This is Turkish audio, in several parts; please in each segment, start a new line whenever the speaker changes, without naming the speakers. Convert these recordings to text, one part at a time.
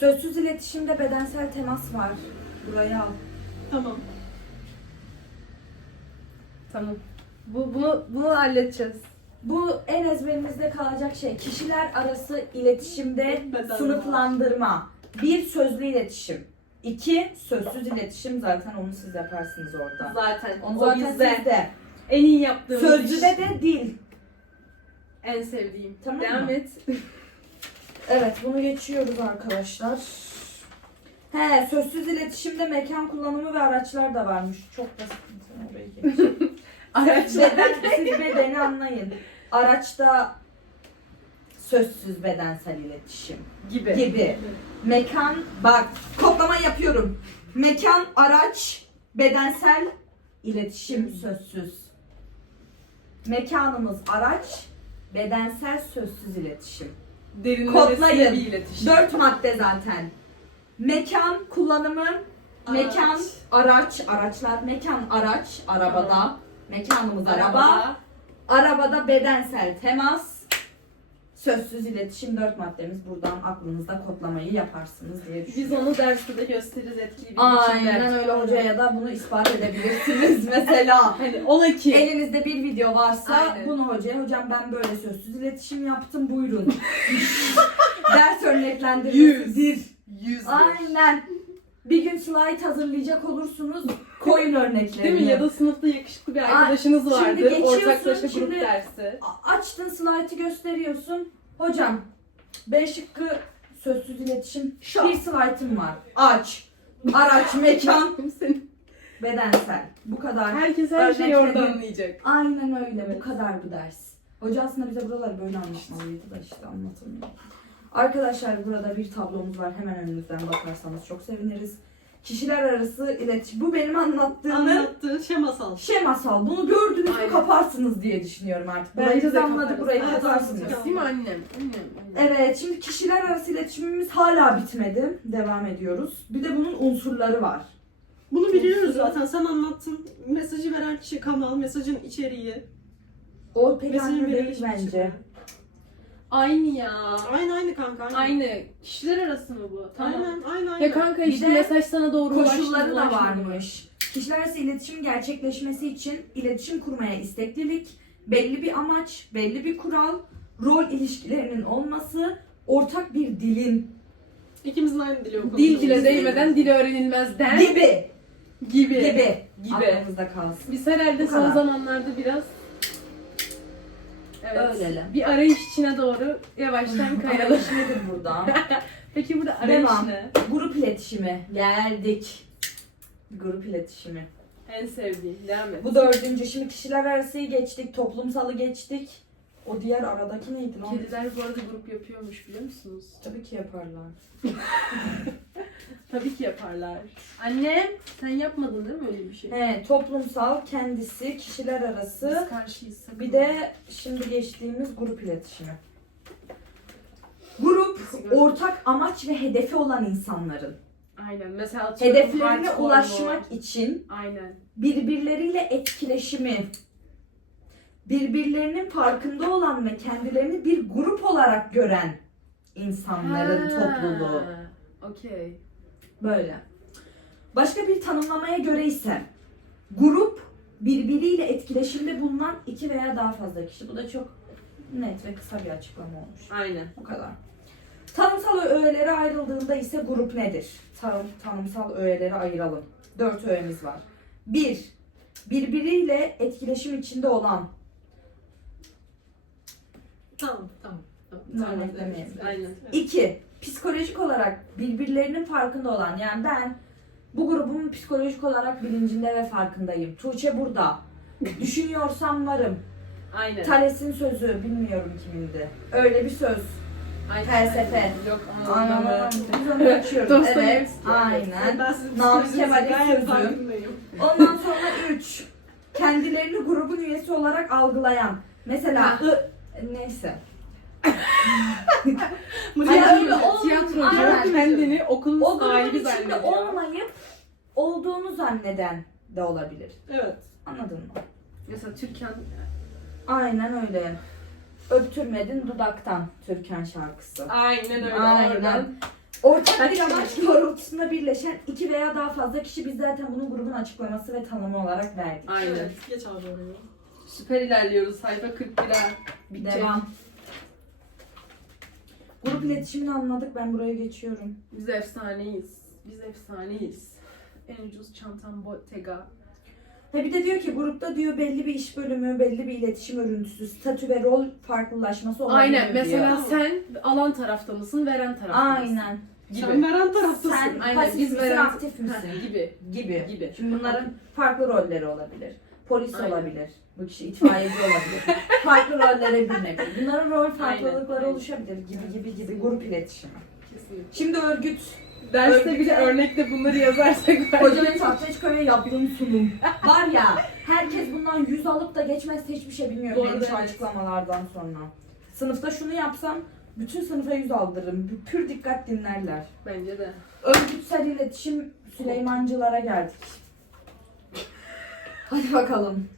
Sözsüz iletişimde bedensel temas var. Buraya al.
Tamam.
Tamam. Bu bunu bunu halledeceğiz.
Bu en ezberinizde kalacak şey. Kişiler arası iletişimde
Bedensel.
sınıflandırma. Bir sözlü iletişim. İki sözsüz iletişim zaten onu siz yaparsınız orada.
Zaten.
Onu
o
zaten
bizde.
sizde.
En iyi yaptığımız
Sözlüde
iş.
de dil.
En sevdiğim.
Tamam
Devam
mı?
et.
Evet bunu geçiyoruz arkadaşlar. He sözsüz iletişimde mekan kullanımı ve araçlar da varmış. Çok basit. Sen orayı.
Araçlar.
Beden, siz bedeni anlayın. Araçta sözsüz bedensel iletişim
gibi.
gibi. Mekan, bak kodlama yapıyorum. Mekan, araç, bedensel iletişim sözsüz. Mekanımız araç, bedensel sözsüz iletişim.
Derinlemesine
Kodlayın.
bir iletişim.
Dört madde zaten. Mekan kullanımı, mekan, araç, araçlar, mekan, araç, arabada. Mekanımız araba. Arabada bedensel temas, sözsüz iletişim dört maddemiz. Buradan aklınızda kodlamayı yaparsınız diye
Biz
düşünüyorum.
onu derste de gösteririz etkili bir
Aynen öyle hocaya da bunu ispat edebilirsiniz mesela.
Hani ola ki.
Elinizde bir video varsa
Aynen.
bunu hocaya hocam ben böyle sözsüz iletişim yaptım buyurun. Ders örneklendirmesidir.
Yüzdür.
Aynen. Bir gün slide hazırlayacak olursunuz. Koyun örneklerini.
Değil mi? Ya da sınıfta yakışıklı bir
Aa,
arkadaşınız
şimdi
vardır.
geçiyorsun,
Ortaklaşa grup
şimdi-
dersi.
Açtın slaytı gösteriyorsun. Hocam B şıkkı sözsüz iletişim. Bir slaytım var. Aç. Araç, mekan, bedensel. Bu kadar.
Herkes her şeyi orada anlayacak.
Aynen öyle.
Evet.
Bu kadar bu ders. Hoca aslında bize buraları böyle anlatmalıydı da işte anlatılmıyor. Arkadaşlar burada bir tablomuz var. Hemen önünüzden bakarsanız çok seviniriz. Kişiler arası iletişim. Bu benim anlattığımın
Anlattığı şemasal.
şemasal. Bunu gördünüz mü kaparsınız diye düşünüyorum artık. Burayı
Bence de kaparız.
Burayı
Evet,
kaparsınız.
Değil mi annem? Annem. annem.
Evet, şimdi kişiler arası iletişimimiz hala bitmedi. Devam ediyoruz. Bir de bunun unsurları var.
Bunu biliyoruz zaten. Sen anlattın. Mesajı veren kişi Kamal. Mesajın içeriği.
O pek
Mesajın
değil
verilişi
bence.
biçimi.
Aynı ya.
Aynı aynı kanka. Aynı.
Aynı. Kişiler arası mı bu? Tamam.
Aynen aynı aynı.
Ya kanka
Bir
işte
de
mesaj sana doğru ulaştı.
Koşulları da
ulaşmadı.
varmış. Kişiler arası iletişim gerçekleşmesi için iletişim kurmaya isteklilik, belli bir amaç, belli bir kural, rol ilişkilerinin olması, ortak bir dilin
İkimizin aynı dili okuduk.
Dil dile değmeden dil öğrenilmez den
gibi
gibi.
gibi,
Gibi.
aklınızda kalsın.
Biz herhalde
Bu
son
kadar.
zamanlarda biraz Evet.
Öyle.
Bir arayış içine doğru yavaştan kayalım.
Arayış nedir burada?
Peki burada arayış
Devam.
ne?
Grup iletişimi. Geldik. Grup iletişimi.
En sevdiğim. Devam et.
Bu dördüncü. Şimdi kişiler arasıyı geçtik, toplumsalı geçtik. O diğer aradaki neydi lan?
Kediler bu arada grup yapıyormuş biliyor musunuz?
Tabii ki yaparlar.
Tabii ki yaparlar. Annem sen yapmadın değil mi öyle bir şey?
He, toplumsal, kendisi, kişiler arası.
Biz karşıyız. sakın.
Bir de şimdi geçtiğimiz grup iletişimi. Grup, ortak amaç ve hedefi olan insanların
Aynen. Mesela atıyorum
hedeflerine
hardcore
ulaşmak
bu.
için
Aynen.
birbirleriyle etkileşimi, birbirlerinin farkında olan ve kendilerini bir grup olarak gören insanların
Ha,
topluluğu.
Okey.
Böyle. Başka bir tanımlamaya göre ise grup birbiriyle etkileşimde bulunan iki veya daha fazla kişi. Bu da çok net ve kısa bir açıklama olmuş.
Aynen.
Bu kadar. Tanımsal öğelere ayrıldığında ise grup nedir? Tanım, tanımsal öğeleri ayıralım. Dört öğemiz var. Bir, birbiriyle etkileşim içinde olan.
Tamam tamam. tamam.
Aynen.
İki, psikolojik olarak birbirlerinin farkında olan. Yani ben bu grubun psikolojik olarak bilincinde ve farkındayım. Tuğçe burada. Düşünüyorsam varım.
Aynen.
Thales'in sözü bilmiyorum kimindi. Öyle bir söz.
Aynen.
felsefe.
Yok
anlamam. Biz onu açıyoruz. evet. Aynen. Namık Kemal'in sözü. Ondan sonra üç. Kendilerini grubun üyesi olarak algılayan. Mesela neyse.
Hani
öyle olmuyor.
Tiyatrocu
Aynen.
kendini okulun
O grubun
sahibi
içinde
zannediyor.
olmayıp olduğunu zanneden de olabilir.
Evet.
Anladın mı?
Mesela Türkan
Aynen öyle. Öptürmedin dudaktan Türkan şarkısı.
Aynen öyle.
Aynen.
Oradan.
Ortak bir amaç doğrultusunda birleşen iki veya daha fazla kişi biz zaten bunun grubun açıklaması ve tanımı olarak verdik.
Aynen.
Evet, geç abi oraya.
Süper ilerliyoruz. Sayfa 41'e. Bitecek.
Devam. Grup iletişimini anladık. Ben buraya geçiyorum.
Biz efsaneyiz. Biz efsaneyiz. En ucuz çantam Bottega.
Ve bir de diyor ki grupta diyor belli bir iş bölümü, belli bir iletişim örüntüsü, statü ve rol farklılaşması olabilir
Aynen. Mesela
diyor.
sen alan tarafta mısın, veren tarafta mısın?
Aynen.
Gibi.
Sen veren taraftasın.
Sen
Aynen,
pasif
biz
misin,
veren-
aktif misin?
Heh, gibi.
gibi.
Gibi.
Şimdi bunların farklı rolleri olabilir. Polis
Aynen.
olabilir. Bu kişi itfaiyeci olabilir. farklı rollere bürünebilir. Bunların rol farklılıkları
Aynen.
oluşabilir gibi gibi gibi grup iletişimi.
Kesinlikle.
Şimdi örgüt.
Derste bile örnekte bunları yazarsak
Kocaman tahtaya çıkıyor yaptığım sunum. Var ya herkes bundan 100 alıp da geçmezse hiçbir şey bilmiyor
Doğru,
benim
evet.
açıklamalardan sonra. Sınıfta şunu yapsam bütün sınıfa 100 aldırırım. Pür dikkat dinlerler.
Bence de.
Örgütsel iletişim Süleymancılara geldik. Hadi bakalım.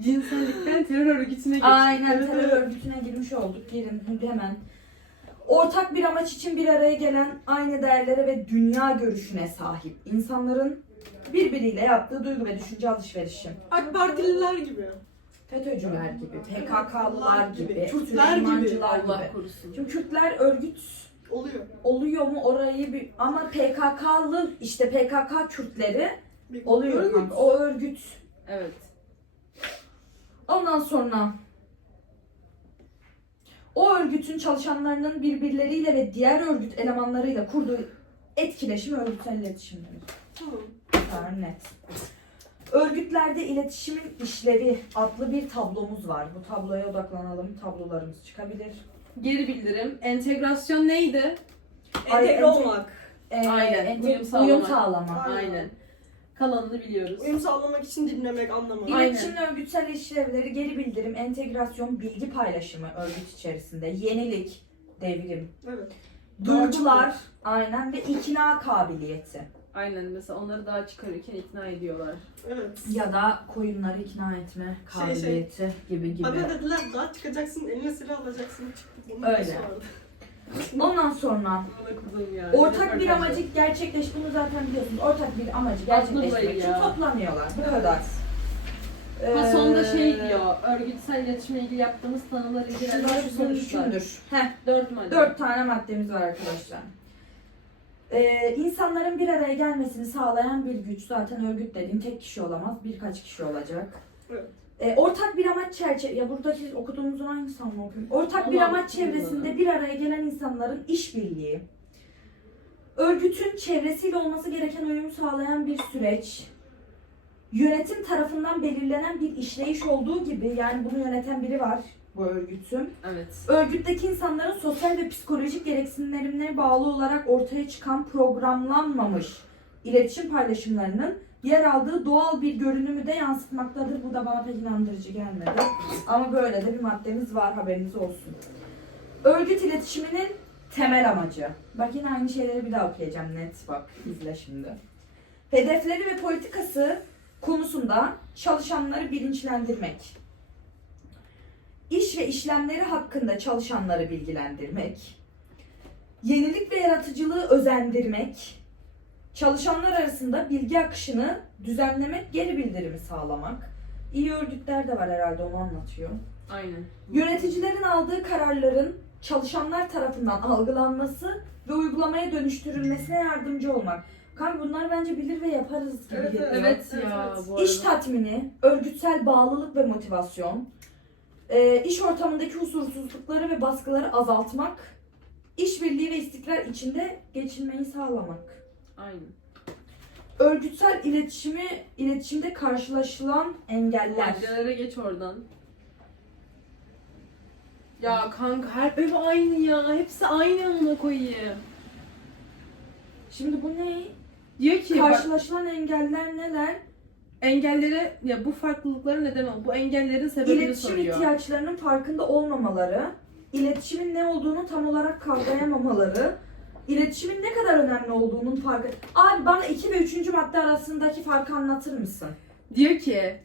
Cinsellikten terör örgütüne geçtik.
Aynen terör örgütüne girmiş olduk. Hadi hemen. Ortak bir amaç için bir araya gelen aynı değerlere ve dünya görüşüne sahip insanların birbiriyle yaptığı duygu ve düşünce alışverişi.
AK Partililer gibi.
FETÖ'cüler gibi, PKK'lılar gibi,
Kürtler gibi.
Allah korusun.
Şimdi Kürtler örgüt
Oluyor.
oluyor mu orayı bir ama PKK'lı işte PKK Kürtleri
Bir
oluyor
örgüt.
O örgüt.
Evet.
Ondan sonra o örgütün çalışanlarının birbirleriyle ve diğer örgüt elemanlarıyla kurduğu etkileşim örgütsel iletişimdir.
Tamam.
kadar net. Örgütlerde iletişimin işlevi adlı bir tablomuz var. Bu tabloya odaklanalım. Tablolarımız çıkabilir.
Geri bildirim. Entegrasyon neydi?
Entegre
ente-
olmak.
Ee,
Aynen, uyum sağlamak.
Uyum sağlama.
Aynen.
Aynen. Kalanını biliyoruz.
Uyum sağlamak için dinlemek, anlamak.
Aynen.
İletişimin örgütsel işlevleri geri bildirim, entegrasyon, bilgi paylaşımı örgüt içerisinde, yenilik, devrim,
Evet.
duygular, aynen ve ikna kabiliyeti.
Aynen mesela onları daha çıkarırken ikna ediyorlar.
Evet.
Ya da koyunları ikna etme
Şey, şey.
kabiliyeti gibi gibi.
Bana dediler daha çıkacaksın, eline silah alacaksın. Çıktık. Bunun
Öyle.
vardı.
Ondan sonra. Ortak bir amacı gerçekleş bunu zaten biliyorsunuz. Ortak bir amacı gerçekleştirmek için toplanıyorlar. Bu kadar.
Ha sonda şey
Ee,
diyor. Örgütsel iletişimle ilgili yaptığımız tanımları
Şunlar
ilgilendiren
şu
sonuçlar.
Heh,
Dört madde.
dört tane maddemiz var arkadaşlar. Ee, insanların bir araya gelmesini sağlayan bir güç. Zaten örgüt dediğim tek kişi olamaz. Birkaç kişi olacak.
Evet.
Ee, ortak bir amaç çerçeve... Ya buradaki okuduğumuzun aynısını mı okuyayım? Ortak bir amaç çevresinde bir araya gelen insanların işbirliği. Örgütün çevresiyle olması gereken uyumu sağlayan bir süreç. Yönetim tarafından belirlenen bir işleyiş olduğu gibi yani bunu yöneten biri var bu örgütün.
Evet.
Örgütteki insanların sosyal ve psikolojik gereksinimlerine bağlı olarak ortaya çıkan programlanmamış iletişim paylaşımlarının yer aldığı doğal bir görünümü de yansıtmaktadır. Bu da bana pek inandırıcı gelmedi. Ama böyle de bir maddemiz var haberiniz olsun. Örgüt iletişiminin temel amacı. Bak yine aynı şeyleri bir daha okuyacağım net bak izle şimdi. Hedefleri ve politikası konusunda çalışanları bilinçlendirmek. İş ve işlemleri hakkında çalışanları bilgilendirmek. Yenilik ve yaratıcılığı özendirmek. Çalışanlar arasında bilgi akışını düzenlemek, geri bildirimi sağlamak. İyi örgütler de var herhalde onu anlatıyor.
Aynen.
Yöneticilerin aldığı kararların çalışanlar tarafından algılanması ve uygulamaya dönüştürülmesine yardımcı olmak. Kanka bunlar bence bilir ve yaparız gibi.
Evet,
geliyor.
Evet,
Evet,
ya
evet.
bu arada.
İş tatmini, örgütsel bağlılık ve motivasyon, e, iş ortamındaki huzursuzlukları ve baskıları azaltmak, işbirliği ve istikrar içinde geçinmeyi sağlamak.
Aynen.
Örgütsel iletişimi, iletişimde karşılaşılan engeller.
Maddelere geç oradan. Ya kanka her ev aynı ya. Hepsi aynı amına koyayım.
Şimdi bu ne?
Diyor ki bak,
Karşılaşılan engeller neler?
engellere ya bu farklılıkları neden oldu? Bu engellerin sebebini
İletişim
soruyor.
ihtiyaçlarının farkında olmamaları, iletişimin ne olduğunu tam olarak kavrayamamaları, iletişimin ne kadar önemli olduğunun farkı. Abi bana 2 ve 3. madde arasındaki farkı anlatır mısın?
Diyor ki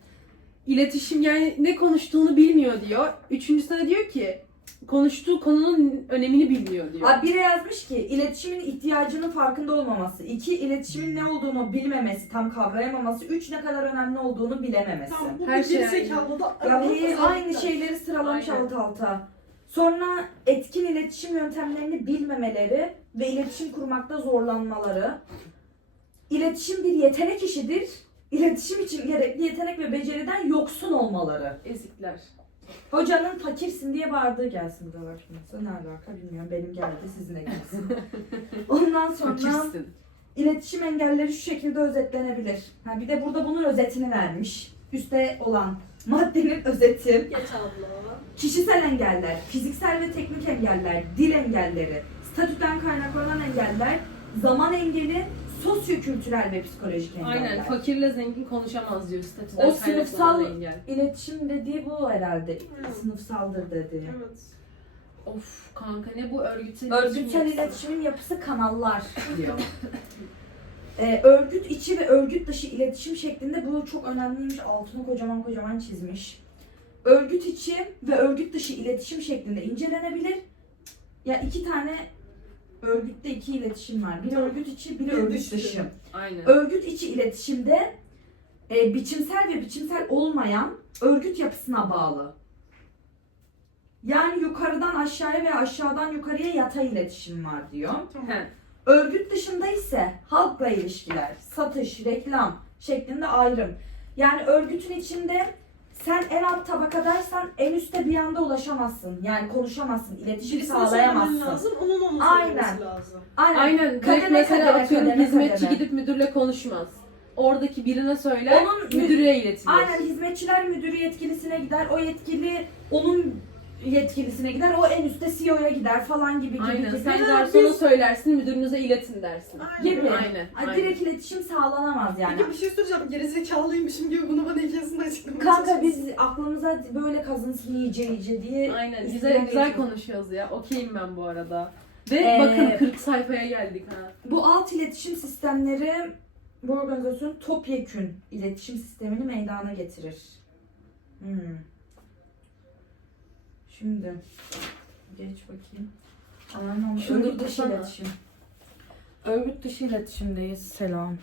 iletişim yani ne konuştuğunu bilmiyor diyor. Üçüncüsünde de diyor ki konuştuğu konunun önemini bilmiyor diyor.
Abi biri yazmış ki iletişimin ihtiyacının farkında olmaması. iki iletişimin ne olduğunu bilmemesi, tam kavrayamaması. Üç ne kadar önemli olduğunu bilememesi.
Tamam bu
Her
bir
şey
gerizekalı da
Ya aynı şeyleri sıralamış
Aynen.
alt alta. Sonra etkin iletişim yöntemlerini bilmemeleri ve iletişim kurmakta zorlanmaları. İletişim bir yetenek işidir. İletişim için gerekli yetenek ve beceriden yoksun olmaları.
Ezikler.
Hocanın fakirsin diye bağırdığı gelsin buralar şimdi. Ne alaka bilmiyorum. Benim geldi sizine gelsin. Ondan sonra
Fakirsin.
iletişim engelleri şu şekilde özetlenebilir. Ha, bir de burada bunun özetini vermiş. Üste olan maddenin özeti.
Geç abla.
Kişisel engeller, fiziksel ve teknik engeller, dil engelleri, statüden kaynaklanan engeller, zaman engeli, sosyokültürel ve psikolojik engeller.
Aynen fakirle zengin konuşamaz diyor statüden
O sınıfsal
kaynaklanan engel.
iletişim dediği bu herhalde.
Hmm.
Sınıfsaldır dedi.
Evet.
Of kanka ne bu örgütsel
Örgütsel iletişimin yapısı kanallar diyor. Ee, örgüt içi ve örgüt dışı iletişim şeklinde bu çok önemliymiş. Altını kocaman kocaman çizmiş. Örgüt içi ve örgüt dışı iletişim şeklinde incelenebilir. Ya iki tane örgütte iki iletişim var. Biri örgüt içi, biri
Bir
örgüt
dışı.
dışı.
Aynen.
Örgüt içi iletişimde e, biçimsel ve biçimsel olmayan örgüt yapısına bağlı. Yani yukarıdan aşağıya ve aşağıdan yukarıya yatay iletişim var diyor.
Tamam.
He.
Örgüt dışında ise halkla ilişkiler, satış, reklam şeklinde ayrım. Yani örgütün içinde sen en alt tabakadaysan en üste bir anda ulaşamazsın. Yani konuşamazsın, iletişim
Birisine
sağlayamazsın.
lazım, onun onu
Aynen.
lazım.
Aynen.
Aynen. Direkt
Kademe,
mesela
kademe,
atıyorum
kademe,
hizmetçi
kademe.
gidip müdürle konuşmaz. Oradaki birine söyler,
Onun-
müdüre iletilir.
Aynen hizmetçiler müdürü yetkilisine gider. O yetkili onun yetkilisine gider. O en üstte CEO'ya gider falan gibi gibi
Aynen.
gibi.
Sen
Ya
garsona
biz-
söylersin, müdürünüze iletin dersin.
Aynen.
Gibi.
Aynen.
Ay,
aynen.
direkt iletişim sağlanamaz yani.
Peki bir şey soracağım. Gerizekalıymışım gibi bunu bana ikisini açıklamak
Kanka biz aklımıza böyle kazınsın iyice iyice diye
Aynen. Güzel güzel konuşuyoruz ya. Okeyim ben bu arada. Ve
Ee,
bakın 40 sayfaya geldik ha.
Bu alt iletişim sistemleri bu organizasyonun topyekün iletişim sistemini meydana getirir. Hmm. Şimdi geç bakayım. Aynen
Şunu
örgüt dışı iletişim. Örgüt dışı iletişimdeyiz. Selam.